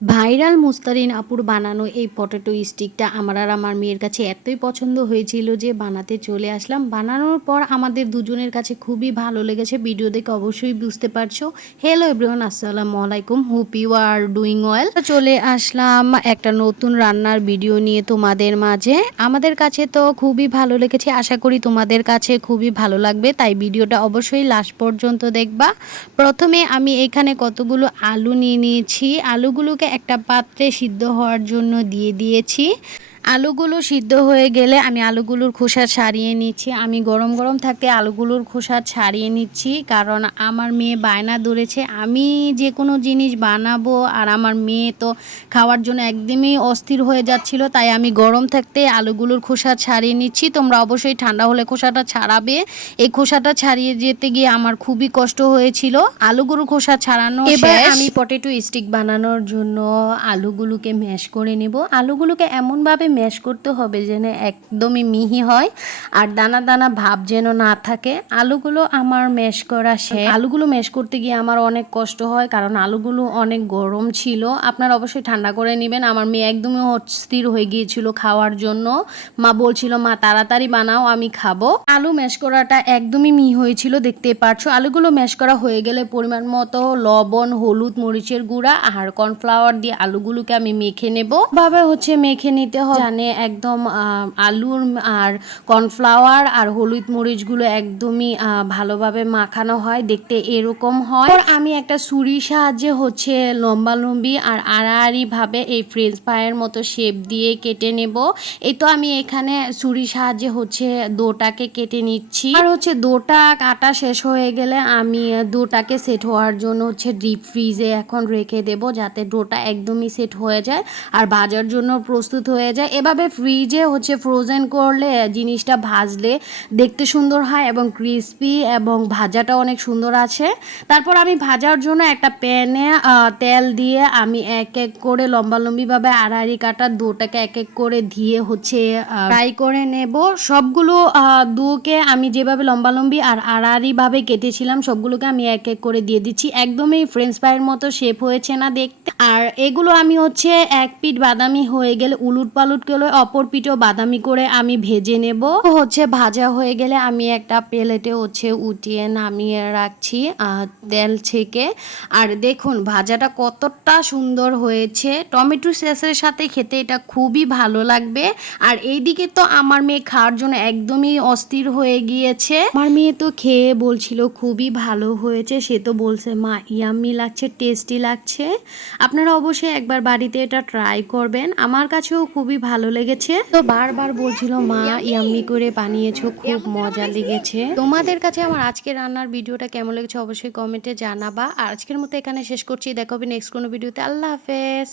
Viral Mustarin আপুর বানানো এই পটেটো স্টিকটা আমার আর আমার মেয়ের কাছে এতই পছন্দ হয়েছিল যে বানাতে চলে আসলাম। বানানোর পর আমাদের দুজনের কাছে খুবই ভালো লেগেছে। ভিডিও দেখে অবশ্যই বুঝতে পারছো। হ্যালো এভরিওয়ান, আসসালামু আলাইকুম, hope you are doing well. চলে আসলাম একটা নতুন রান্নার ভিডিও নিয়ে তোমাদের মাঝে। আমাদের কাছে তো খুবই ভালো লেগেছে, আশা করি তোমাদের কাছে খুবই ভালো লাগবে, তাই ভিডিওটা অবশ্যই লাস্ট পর্যন্ত দেখবা। প্রথমে আমি এখানে কতগুলো আলু নিয়ে নিয়েছি। আলুগুলোকে একটা পাত্রে সিদ্ধ হওয়ার জন্য দিয়ে দিয়েছি। আলুগুলো সিদ্ধ হয়ে গেলে আমি আলুগুলোর খোসা ছাড়িয়ে নিচ্ছি। আমি গরম গরম থাকতে আলুগুলোর খোসা ছাড়িয়ে নিচ্ছি, কারণ আমার মেয়ে বায়না ধরেছে আমি যে কোনো জিনিস বানাবো, আর আমার মেয়ে তো খাওয়ার জন্য একদমই অস্থির হয়ে যাচ্ছিল, তাই আমি গরম থাকতে আলুগুলোর খোসা ছাড়িয়ে নিচ্ছি। তোমরা অবশ্যই ঠান্ডা হলে খোসাটা ছাড়াবে। এই খোসাটা ছাড়িয়ে যেতে গিয়ে আমার খুবই কষ্ট হয়েছিল। আলুগুলোর খোসা ছাড়ানো এবার আমি পটেটো স্টিক বানানোর জন্য আলুগুলোকে ম্যাশ করে নেব। আলুগুলোকে এমনভাবে ম্যাশ করতে হবে যেন একদমই মিহি হয় আর দানা দানা ভাব যেন না থাকে। আলুগুলো আমার ম্যাশ করা শেষ। আলুগুলো ম্যাশ করতে গিয়ে আমার অনেক কষ্ট হয়, কারণ আলুগুলো অনেক গরম ছিল। আপনারা অবশ্যই ঠান্ডা করে নেবেন। আমার মেয়ে একদমই অস্থির হয়ে গিয়েছিল খাওয়ার জন্য। মা বলছিল মা তাড়াতাড়ি বানাও, আমি খাবো। আলু ম্যাশ করাটা একদমই মিহি হয়েছিল, দেখতে পারছো। আলুগুলো ম্যাশ করা হয়ে গেলে পরিমাণ মতো লবণ, হলুদ, মরিচের গুঁড়া আর কর্নফ্লাওয়ার দিয়ে আলুগুলোকে আমি মেখে নেব। ভাবে মেখে নিতে হয় জানে একদম আলুর আর কর্নফ্লাওয়ার আর হলুদ মরিচগুলো একদমই ভালোভাবে মাখানো হয়, দেখতে এরকম হয়। আমি একটা ছুরির সাহায্যে লম্বা লম্বি আর আড়াআড়ি ভাবে এই ফ্রেঞ্চ ফ্রাইয়ের মতো শেপ দিয়ে কেটে নেব। এই তো আমি এখানে ছুরির সাহায্যে ডোটাকে কেটে নিচ্ছি। আর ডোটা কাটা শেষ হয়ে গেলে আমি ডোটাকে সেট হওয়ার জন্য ডিপ ফ্রিজে এখন রেখে দেব, যাতে ডোটা একদমই সেট হয়ে যায় আর ভাজার জন্য প্রস্তুত হয়ে যায়। এভাবে ফ্রিজে ফ্রোজেন করলে জিনিসটা ভাজলে দেখতে সুন্দর হয় এবং ক্রিস্পি, এবং ভাজাটা অনেক সুন্দর আছে। তারপর আমি ভাজার জন্য একটা প্যানে তেল দিয়ে আমি এক এক করে লম্বালম্বিভাবে আড়াআড়ি কাটা ডোটাকে এক এক করে দিয়ে ফ্রাই করে নেব। সবগুলো ডোকে আমি যেভাবে লম্বালম্বি আর আড়াআড়িভাবে কেটেছিলাম সবগুলোকে আমি এক এক করে দিয়ে দিচ্ছি। একদমই ফ্রেঞ্চ ফ্রাইয়ের মতো শেপ হয়েছে না দেখতে। আর এগুলো আমি এক পিঠ বাদামি হয়ে গেলে উলুট পালুট করে অপর পিঠও বাদামি করে আমি ভেজে নেব। ভাজা হয়ে গেলে আমি একটা প্লেটে উঠিয়ে নামিয়ে রাখছি তেল থেকে। আর দেখুন ভাজাটা কতটা সুন্দর হয়েছে। টমেটো সসের সাথে খেতে এটা খুবই ভালো লাগবে। আর এইদিকে তো আমার মেয়ে খাওয়ার জন্য একদমই অস্থির হয়ে গিয়েছে। আমার মেয়ে তো খেয়ে বলছিল খুবই ভালো হয়েছে। সে তো বলছে মা ইয়াম্মি লাগছে, টেস্টি লাগছে। আপনারা অবশ্যই একবার বাড়িতে এটা ট্রাই করবেন। আমার কাছেও খুবই ভালো লেগেছে। তো বারবার বলছিল মা ইয়াম্মি করে বানিয়েছো, খুব মজা লেগেছে। তোমাদের কাছে আমার আজকের রান্নার ভিডিওটা কেমন লেগেছে অবশ্যই কমেন্টে জানাবা। আর আজকের মতো এখানে শেষ করছি। দেখা হবে নেক্সট কোনো ভিডিওতে। আল্লাহ হাফেজ।